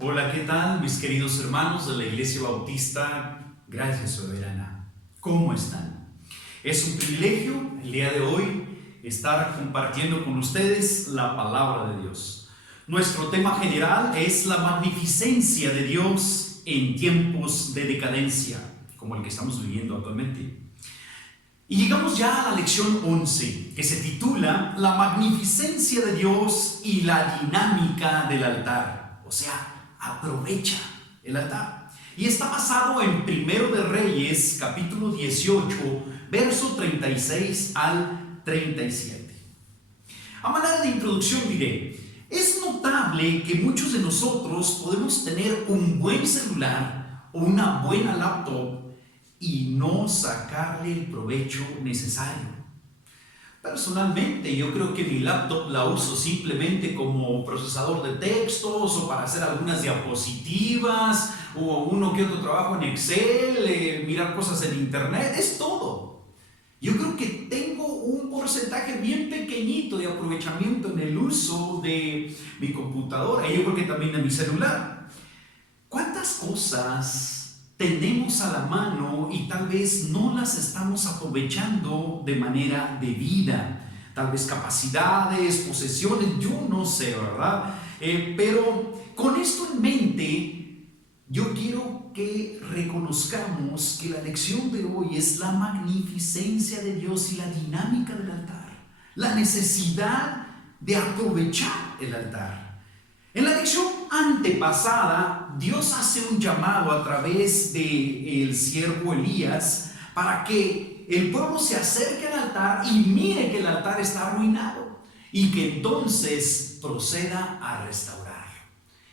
Hola, ¿qué tal mis queridos hermanos de la Iglesia Bautista Gracia Soberana? ¿Cómo están? Es un privilegio el día de hoy estar compartiendo con ustedes la palabra de Dios. Nuestro tema general es la magnificencia de Dios en tiempos de decadencia, como el que estamos viviendo actualmente. Y llegamos ya a la lección 11, que se titula La magnificencia de Dios y la dinámica del altar. O sea, aprovecha el altar. Y está basado en Primero de Reyes, capítulo 18, verso 36 al 37. A manera de introducción diré, es notable que muchos de nosotros podemos tener un buen celular o una buena laptop y no sacarle el provecho necesario. Personalmente, yo creo que mi laptop la uso simplemente como procesador de textos o para hacer algunas diapositivas o uno que otro trabajo en Excel, mirar cosas en internet, es todo. Yo creo que tengo un porcentaje bien pequeñito de aprovechamiento en el uso de mi computadora y yo creo que también de mi celular. ¿Cuántas cosas tenemos a la mano y tal vez no las estamos aprovechando de manera debida? Tal vez capacidades, posesiones, yo no sé, ¿verdad? Pero con esto en mente, yo quiero que reconozcamos que la lección de hoy es la magnificencia de Dios y la dinámica del altar, la necesidad de aprovechar el altar. En la lección antepasada, Dios hace un llamado a través del siervo Elías para que el pueblo se acerque al altar y mire que el altar está arruinado y que entonces proceda a restaurarlo.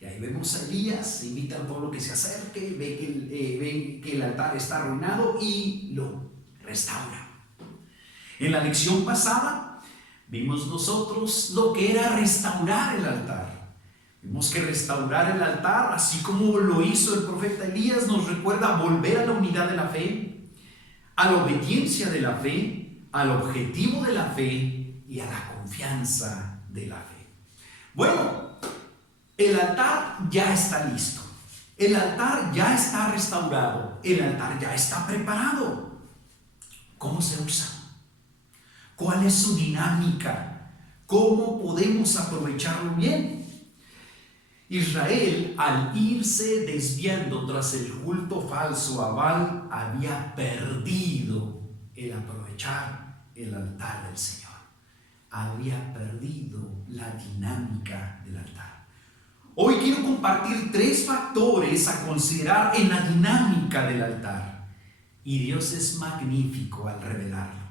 Y ahí vemos a Elías, invita al pueblo que se acerque, ve que el altar está arruinado y lo restaura. En la lección pasada, vimos nosotros lo que era restaurar el altar. Vimos que restaurar el altar, así como lo hizo el profeta Elías, nos recuerda volver a la unidad de la fe, a la obediencia de la fe, al objetivo de la fe y a la confianza de la fe. Bueno, el altar ya está listo. El altar ya está restaurado. El altar ya está preparado. ¿Cómo se usa? ¿Cuál es su dinámica? ¿Cómo podemos aprovecharlo bien? Israel, al irse desviando tras el culto falso a Baal, había perdido el aprovechar el altar del Señor. Había perdido la dinámica del altar. Hoy quiero compartir 3 factores a considerar en la dinámica del altar. Y Dios es magnífico al revelarlo.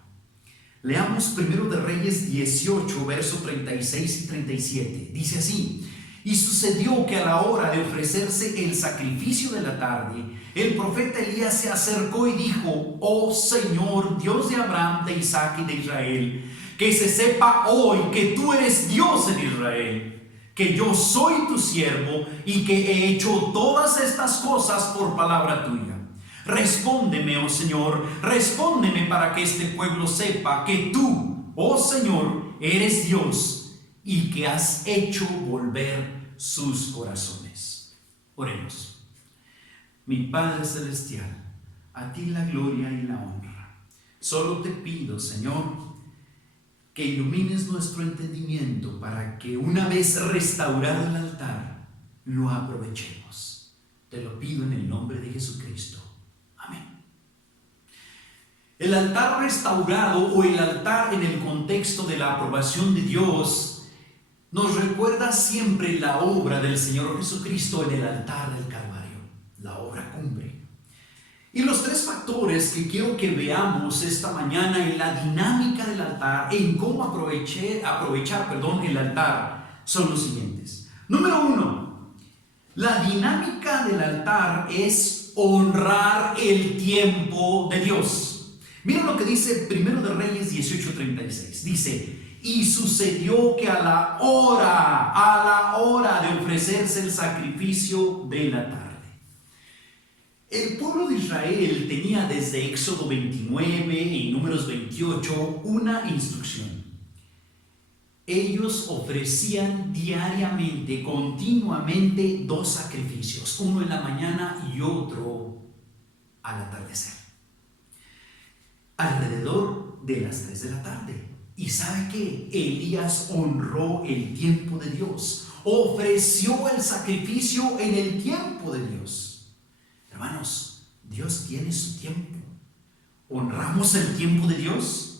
Leamos Primero de Reyes 18, versos 36 y 37. Dice así: Y sucedió que a la hora de ofrecerse el sacrificio de la tarde, el profeta Elías se acercó y dijo: Oh Señor, Dios de Abraham, de Isaac y de Israel, que se sepa hoy que tú eres Dios en Israel, que yo soy tu siervo y que he hecho todas estas cosas por palabra tuya. Respóndeme, oh Señor, respóndeme para que este pueblo sepa que tú, oh Señor, eres Dios y que has hecho volver sus corazones. Oremos. Mi Padre Celestial, a ti la gloria y la honra. Solo te pido, Señor, que ilumines nuestro entendimiento para que una vez restaurado el altar, lo aprovechemos. Te lo pido en el nombre de Jesucristo. Amén. El altar restaurado o el altar en el contexto de la aprobación de Dios nos recuerda siempre la obra del Señor Jesucristo en el altar del Calvario, la obra cumbre. Y los 3 factores que quiero que veamos esta mañana en la dinámica del altar, en cómo aprovechar el altar, son los siguientes. Número 1, la dinámica del altar es honrar el tiempo de Dios. Mira lo que dice Primero de Reyes 18:36. Dice: Y sucedió que a la hora de ofrecerse el sacrificio de la tarde. El pueblo de Israel tenía desde Éxodo 29 y Números 28 una instrucción. ellos ofrecían diariamente, continuamente, 2 sacrificios, uno en la mañana y otro al atardecer, alrededor de las 3 de la tarde. ¿Y sabe qué? Elías honró el tiempo de Dios, ofreció el sacrificio en el tiempo de Dios. Hermanos, Dios tiene su tiempo. ¿Honramos el tiempo de Dios?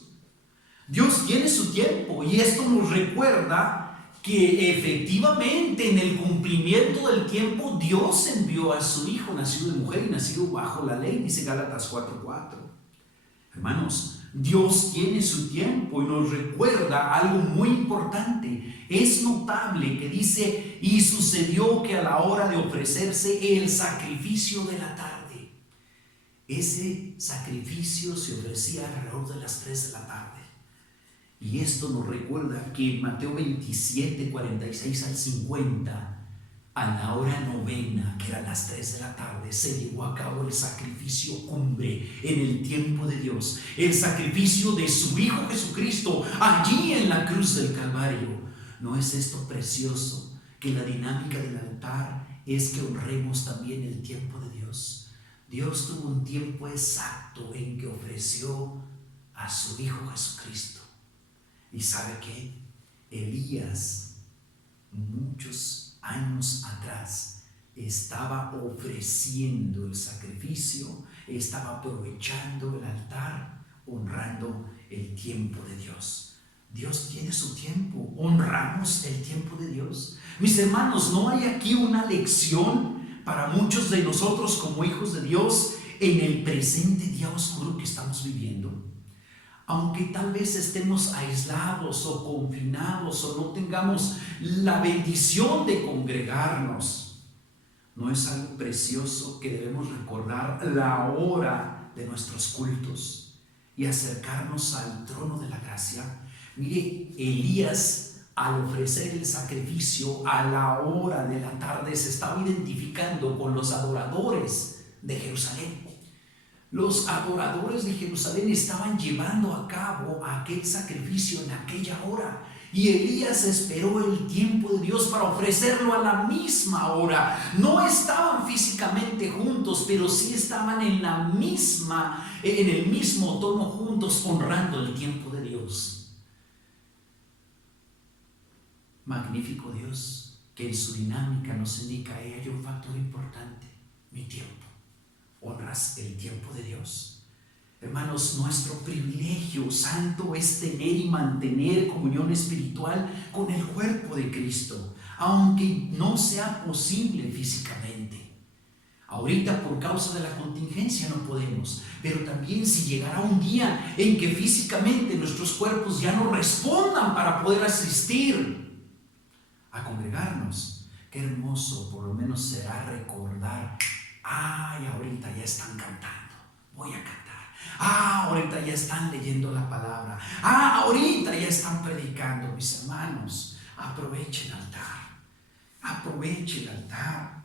Dios tiene su tiempo, y esto nos recuerda que efectivamente en el cumplimiento del tiempo Dios envió a su Hijo, nacido de mujer y nacido bajo la ley, dice Gálatas 4:4. Hermanos, Dios tiene su tiempo y nos recuerda algo muy importante. Es notable que dice: y sucedió que a la hora de ofrecerse el sacrificio de la tarde. Ese sacrificio se ofrecía alrededor de las 3 de la tarde. Y esto nos recuerda que en Mateo 27, 46 al 50, a la hora novena, que eran las 3 de la tarde, se llevó a cabo el sacrificio cumbre en el tiempo de Dios, el sacrificio de su Hijo Jesucristo allí en la cruz del Calvario. ¿No es esto precioso? Que la dinámica del altar es que honremos también el tiempo de Dios. Dios tuvo un tiempo exacto en que ofreció a su Hijo Jesucristo. ¿Y sabe qué? Elías, muchos años atrás, estaba ofreciendo el sacrificio, estaba aprovechando el altar, honrando el tiempo de Dios. Dios tiene su tiempo. ¿Honramos el tiempo de Dios? Mis hermanos, ¿no hay aquí una lección para muchos de nosotros como hijos de Dios en el presente día oscuro que estamos viviendo? Aunque tal vez estemos aislados o confinados o no tengamos la bendición de congregarnos, ¿no es algo precioso que debemos recordar la hora de nuestros cultos y acercarnos al trono de la gracia? Mire, Elías, al ofrecer el sacrificio a la hora de la tarde, se estaba identificando con los adoradores de Jerusalén. Los adoradores de Jerusalén estaban llevando a cabo aquel sacrificio en aquella hora, y Elías esperó el tiempo de Dios para ofrecerlo a la misma hora. No estaban físicamente juntos, pero sí estaban en el mismo tono juntos, honrando el tiempo de Dios. Magnífico Dios, que en su dinámica nos indica: hay un factor importante, mi tiempo. ¿Honras el tiempo de Dios? Hermanos, nuestro privilegio santo es tener y mantener comunión espiritual con el cuerpo de Cristo, aunque no sea posible físicamente. Ahorita, por causa de la contingencia, no podemos, pero también si llegará un día en que físicamente nuestros cuerpos ya no respondan para poder asistir a congregarnos, qué hermoso por lo menos será recordar: ay, ahorita ya están cantando, voy a cantar. Ahorita ya están leyendo la palabra. Ahorita ya están predicando. Mis hermanos, aproveche el altar. Aproveche el altar.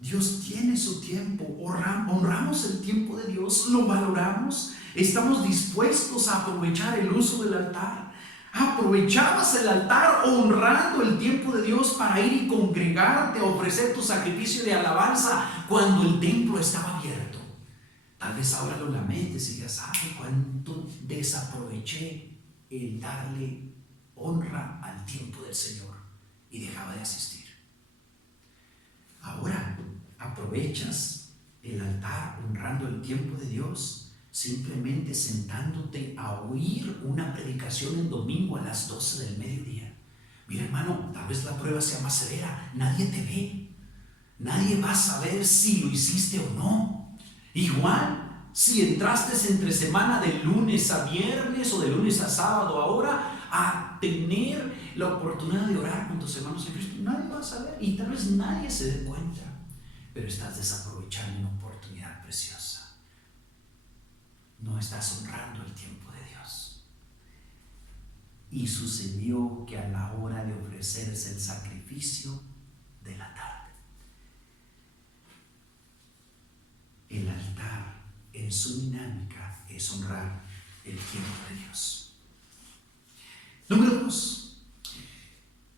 Dios tiene su tiempo. Honramos el tiempo de Dios. Lo valoramos. Estamos dispuestos a aprovechar el uso del altar. Aprovechabas el altar honrando el tiempo de Dios para ir y congregarte a ofrecer tu sacrificio de alabanza cuando el templo estaba abierto. Tal vez ahora lo lamentes y digas: ay, cuánto desaproveché el darle honra al tiempo del Señor y dejaba de asistir. Ahora aprovechas el altar honrando el tiempo de Dios simplemente sentándote a oír una predicación en domingo a las 12 del mediodía. Mira, hermano, tal vez la prueba sea más severa. Nadie te ve. Nadie va a saber si lo hiciste o no. Igual, si entraste entre semana de lunes a viernes o de lunes a sábado ahora a tener la oportunidad de orar con tus hermanos en Cristo, nadie va a saber y tal vez nadie se dé cuenta, pero estás desaprovechando una oportunidad preciosa. No estás honrando el tiempo de Dios. Y sucedió que a la hora de ofrecerse el sacrificio de la tarde, el altar en su dinámica es honrar el tiempo de Dios. Número 2.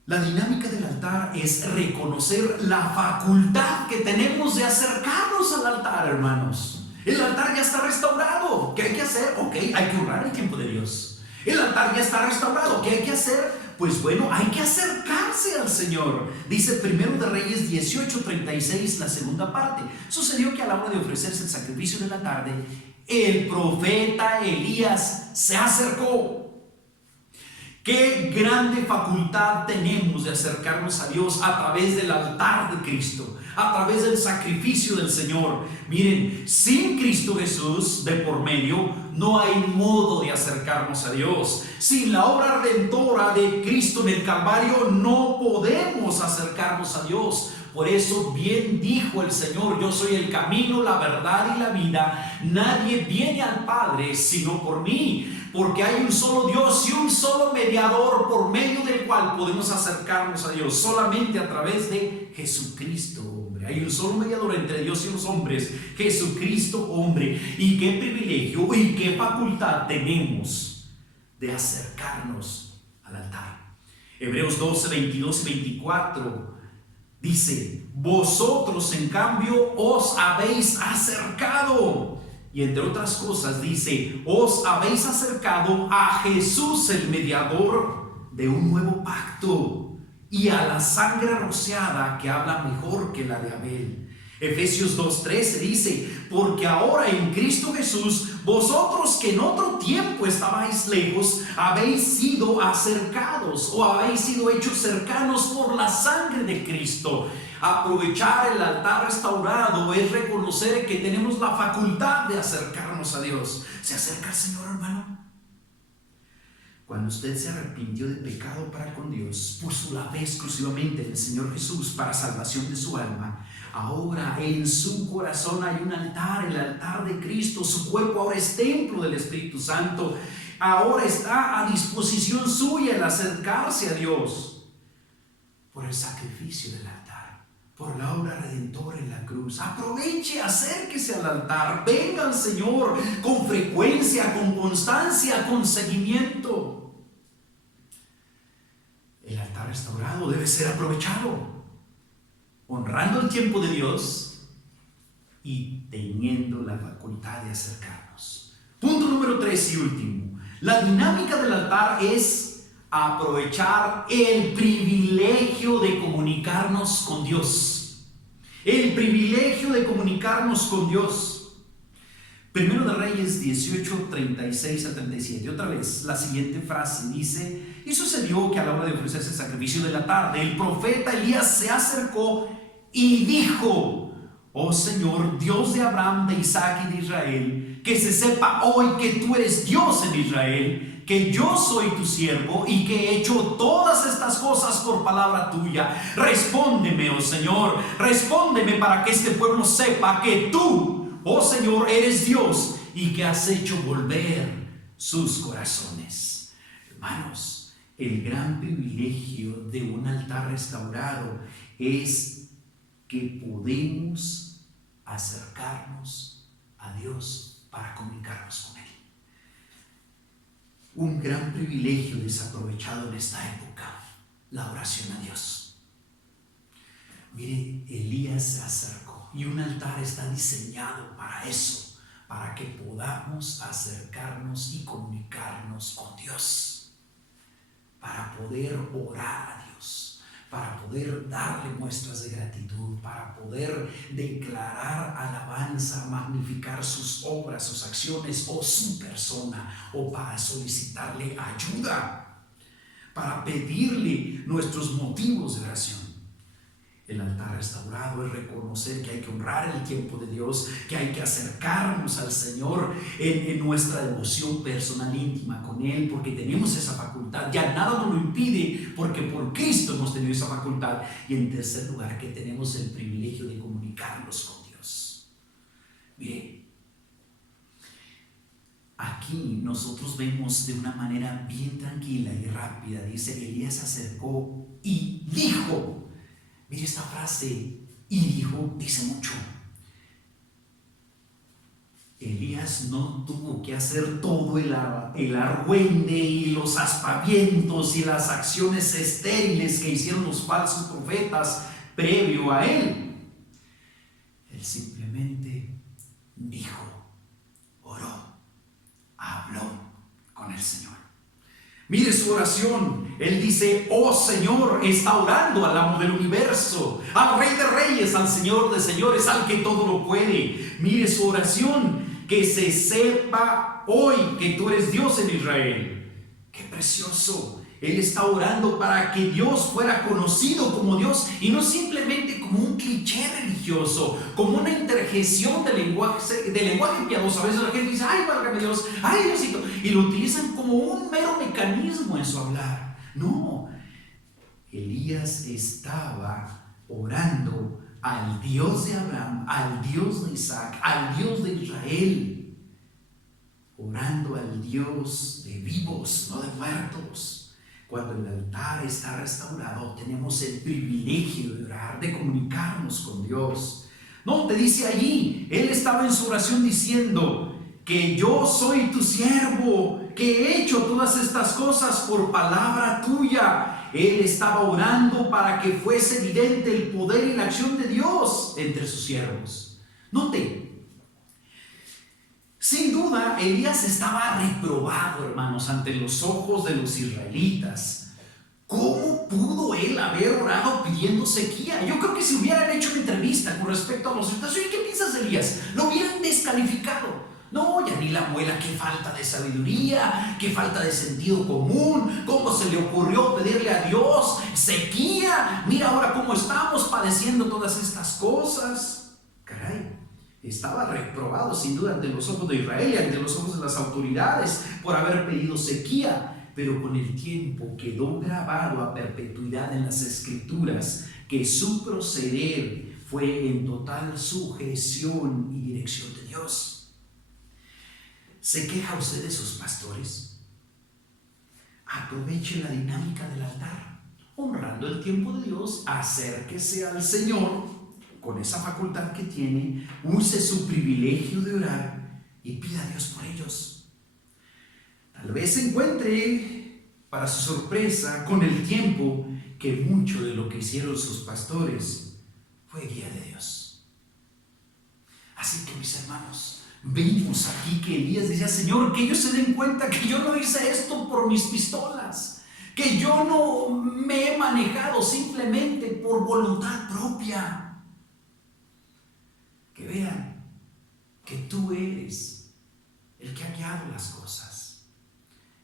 La dinámica del altar es reconocer la facultad que tenemos de acercarnos al altar, hermanos. El altar ya está restaurado. ¿Qué hay que hacer? Ok, hay que honrar el tiempo de Dios. El altar ya está restaurado. ¿Qué hay que hacer? Pues bueno, hay que acercarse al Señor. Dice Primero de Reyes 18:36, la segunda parte. Sucedió que a la hora de ofrecerse el sacrificio de la tarde, el profeta Elías se acercó. Qué grande facultad tenemos de acercarnos a Dios a través del altar de Cristo, a través del sacrificio del Señor. Miren, sin Cristo Jesús de por medio, no hay modo de acercarnos a Dios. Sin la obra redentora de Cristo en el Calvario, no podemos acercarnos a Dios. Por eso bien dijo el Señor: yo soy el camino, la verdad y la vida. Nadie viene al Padre sino por mí. Porque hay un solo Dios y un solo mediador por medio del cual podemos acercarnos a Dios, solamente a través de Jesucristo, hombre. Hay un solo mediador entre Dios y los hombres, Jesucristo, hombre. Y qué privilegio y qué facultad tenemos de acercarnos al altar. Hebreos 12, 22 y 24 dice: vosotros en cambio os habéis acercado. Y entre otras cosas dice: os habéis acercado a Jesús, el mediador de un nuevo pacto, y a la sangre rociada que habla mejor que la de Abel. Efesios 2:13 dice: porque ahora en Cristo Jesús, vosotros que en otro tiempo estabais lejos, habéis sido acercados o habéis sido hechos cercanos por la sangre de Cristo. Aprovechar el altar restaurado es reconocer que tenemos la facultad de acercarnos a Dios. ¿Se acerca al Señor, hermano? Cuando usted se arrepintió de pecado para con Dios, puso la fe exclusivamente en el Señor Jesús para salvación de su alma, ahora en su corazón hay un altar, el altar de Cristo. Su cuerpo ahora es templo del Espíritu Santo. Ahora está a disposición suya el acercarse a Dios por el sacrificio del altar, por la obra redentora en la cruz. Aproveche, acérquese al altar, venga al Señor con frecuencia, con constancia, con seguimiento. El altar restaurado debe ser aprovechado, honrando el tiempo de Dios y teniendo la facultad de acercarnos. Punto número 3 y último. La dinámica del altar es aprovechar el privilegio de comunicarnos con Dios. El privilegio de comunicarnos con Dios. Primero de Reyes 18, 36 a 37. Otra vez, la siguiente frase dice: y sucedió que a la hora de ofrecerse el sacrificio de la tarde, el profeta Elías se acercó y dijo: oh Señor, Dios de Abraham, de Isaac y de Israel, que se sepa hoy que tú eres Dios en Israel, que yo soy tu siervo y que he hecho todas estas cosas por palabra tuya. Respóndeme, oh Señor, respóndeme para que este pueblo sepa que tú, oh Señor, eres Dios y que has hecho volver sus corazones. Hermanos, el gran privilegio de un altar restaurado es que podemos acercarnos a Dios para comunicarnos con Él. Un gran privilegio desaprovechado en esta época, la oración a Dios. Mire, Elías se acercó y un altar está diseñado para eso, para que podamos acercarnos y comunicarnos con Dios, para poder orar a Dios, para poder darle muestras de gratitud, para poder declarar alabanza, magnificar sus obras, sus acciones o su persona, o para solicitarle ayuda, para pedirle nuestros motivos de oración. El altar restaurado es reconocer que hay que honrar el tiempo de Dios, que hay que acercarnos al Señor en nuestra devoción personal íntima con Él, porque tenemos esa facultad. Ya nada nos lo impide, porque por Cristo hemos tenido esa facultad. Y en tercer lugar, que tenemos el privilegio de comunicarnos con Dios. Mire, aquí nosotros vemos de una manera bien tranquila y rápida. Dice: Elías se acercó y dijo. Mire, esta frase, y dijo, dice mucho. Elías no tuvo que hacer todo el argüende y los aspavientos y las acciones estériles que hicieron los falsos profetas previo a él. Él simplemente dijo, oró, habló con el Señor. Mire su oración. Él dice, oh Señor, está orando al amo del universo, al Rey de Reyes, al Señor de Señores, al que todo lo puede. Mire su oración. Que se sepa hoy que tú eres Dios en Israel. ¡Qué precioso! Él está orando para que Dios fuera conocido como Dios y no simplemente como un cliché religioso, como una interjección de lenguaje piadoso. A veces la gente dice, ay, válgame Dios, ay, Diosito, y lo utilizan como un mero mecanismo en su hablar. No, Elías estaba orando al Dios de Abraham, al Dios de Isaac, al Dios de Israel, orando al Dios de vivos, no de muertos. Cuando el altar está restaurado, tenemos el privilegio de orar, de comunicarnos con Dios. No, te dice allí, él estaba en su oración diciendo que yo soy tu siervo, que he hecho todas estas cosas por palabra tuya. Él estaba orando para que fuese evidente el poder y la acción de Dios entre sus siervos. Note, sin duda Elías estaba reprobado, hermanos, ante los ojos de los israelitas. ¿Cómo pudo él haber orado pidiendo sequía? Yo creo que si hubieran hecho una entrevista con respecto a los israelitas, ¿y qué piensas de Elías? Lo hubieran descalificado. No, ya ni la abuela, qué falta de sabiduría, qué falta de sentido común, cómo se le ocurrió pedirle a Dios sequía, mira ahora cómo estamos padeciendo todas estas cosas. Caray, estaba reprobado sin duda ante los ojos de Israel y ante los ojos de las autoridades por haber pedido sequía, pero con el tiempo quedó grabado a perpetuidad en las Escrituras que su proceder fue en total sujeción y dirección de Dios. ¿Se queja usted de sus pastores? Aproveche la dinámica del altar, honrando el tiempo de Dios, acérquese al Señor con esa facultad que tiene, use su privilegio de orar y pida a Dios por ellos. Tal vez se encuentre, para su sorpresa, con el tiempo, que mucho de lo que hicieron sus pastores fue guía de Dios. Así que, mis hermanos, vimos aquí que Elías decía, Señor, que ellos se den cuenta que yo no hice esto por mis pistolas, que yo no me he manejado simplemente por voluntad propia. Que vean que tú eres el que ha guiado las cosas.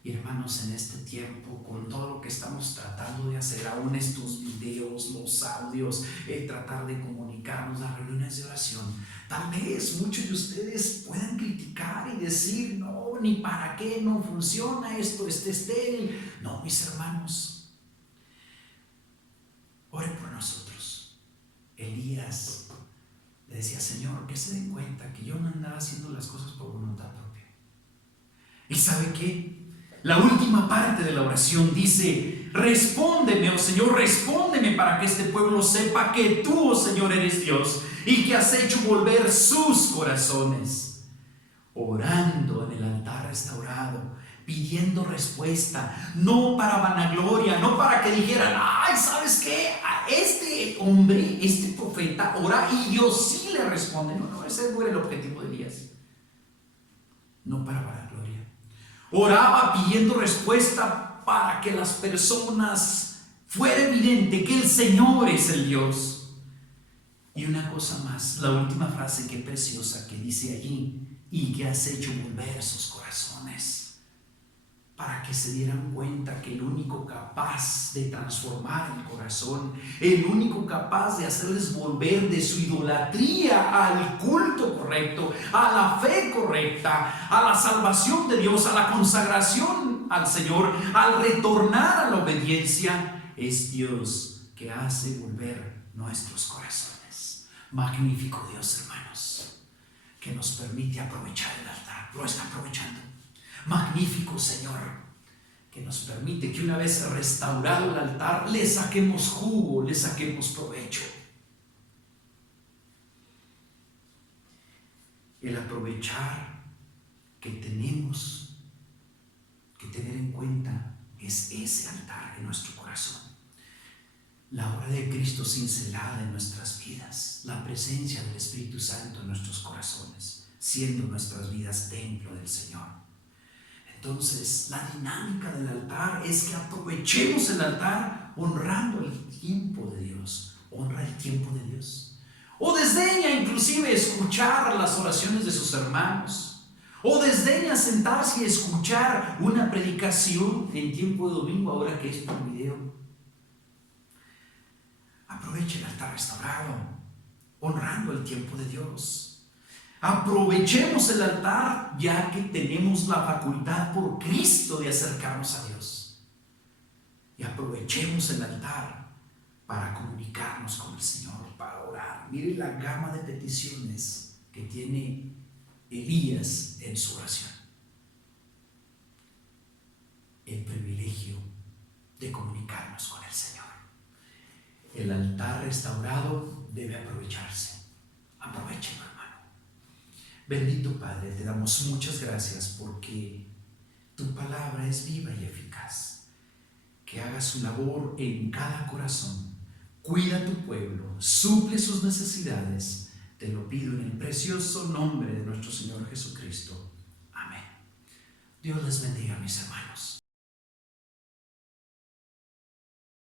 Y hermanos, en este tiempo, con todo lo que estamos tratando de hacer, aún estos videos, los audios, tratar de comunicarnos, las reuniones de oración, tal vez muchos de ustedes puedan criticar y decir, no, ni para qué, no funciona esto, está estéril. No, mis hermanos, oren por nosotros. Elías le decía, Señor, que se den cuenta que yo no andaba haciendo las cosas por voluntad propia. ¿Y sabe qué? La última parte de la oración dice, respóndeme, oh Señor, respóndeme para que este pueblo sepa que tú, oh Señor, eres Dios y que has hecho volver sus corazones. Orando en el altar restaurado, pidiendo respuesta, no para vanagloria, no para que dijeran, ay, ¿sabes qué? A este hombre, este profeta ora y Dios sí le responde. No, ese no era el objetivo de Elías. No para vanagloria. Oraba pidiendo respuesta para que las personas fuera evidente que el Señor es el Dios. Y una cosa más, la última frase que preciosa que dice allí, y que has hecho volver sus corazones, para que se dieran cuenta que el único capaz de transformar el corazón, el único capaz de hacerles volver de su idolatría al culto correcto, a la fe correcta, a la salvación de Dios, a la consagración al Señor, al retornar a la obediencia, es Dios que hace volver nuestros corazones. Magnífico Dios, hermanos, que nos permite aprovechar el altar. Lo está aprovechando. Magnífico Señor, que nos permite que una vez restaurado el altar le saquemos jugo, le saquemos provecho. el aprovechar que tenemos que tener en cuenta es ese altar en nuestro corazón. La obra de Cristo cincelada en nuestras vidas, la presencia del Espíritu Santo en nuestros corazones, siendo nuestras vidas templo del Señor. Entonces, la dinámica del altar es que aprovechemos el altar honrando el tiempo de Dios. Honra el tiempo de Dios. O desdeña inclusive escuchar las oraciones de sus hermanos. O desdeña sentarse y escuchar una predicación en tiempo de domingo, ahora que es por video. Aproveche el altar restaurado, honrando el tiempo de Dios. Aprovechemos el altar ya que tenemos la facultad por Cristo de acercarnos a Dios. Y aprovechemos el altar para comunicarnos con el Señor, para orar. Mire la gama de peticiones que tiene Elías en su oración. El privilegio de comunicarnos con el Señor. El altar restaurado debe aprovecharse. Aprovechenlo, hermano. Bendito Padre, te damos muchas gracias porque tu palabra es viva y eficaz. Que haga su labor en cada corazón. Cuida a tu pueblo, suple sus necesidades. Te lo pido en el precioso nombre de nuestro Señor Jesucristo. Amén. Dios les bendiga, mis hermanos.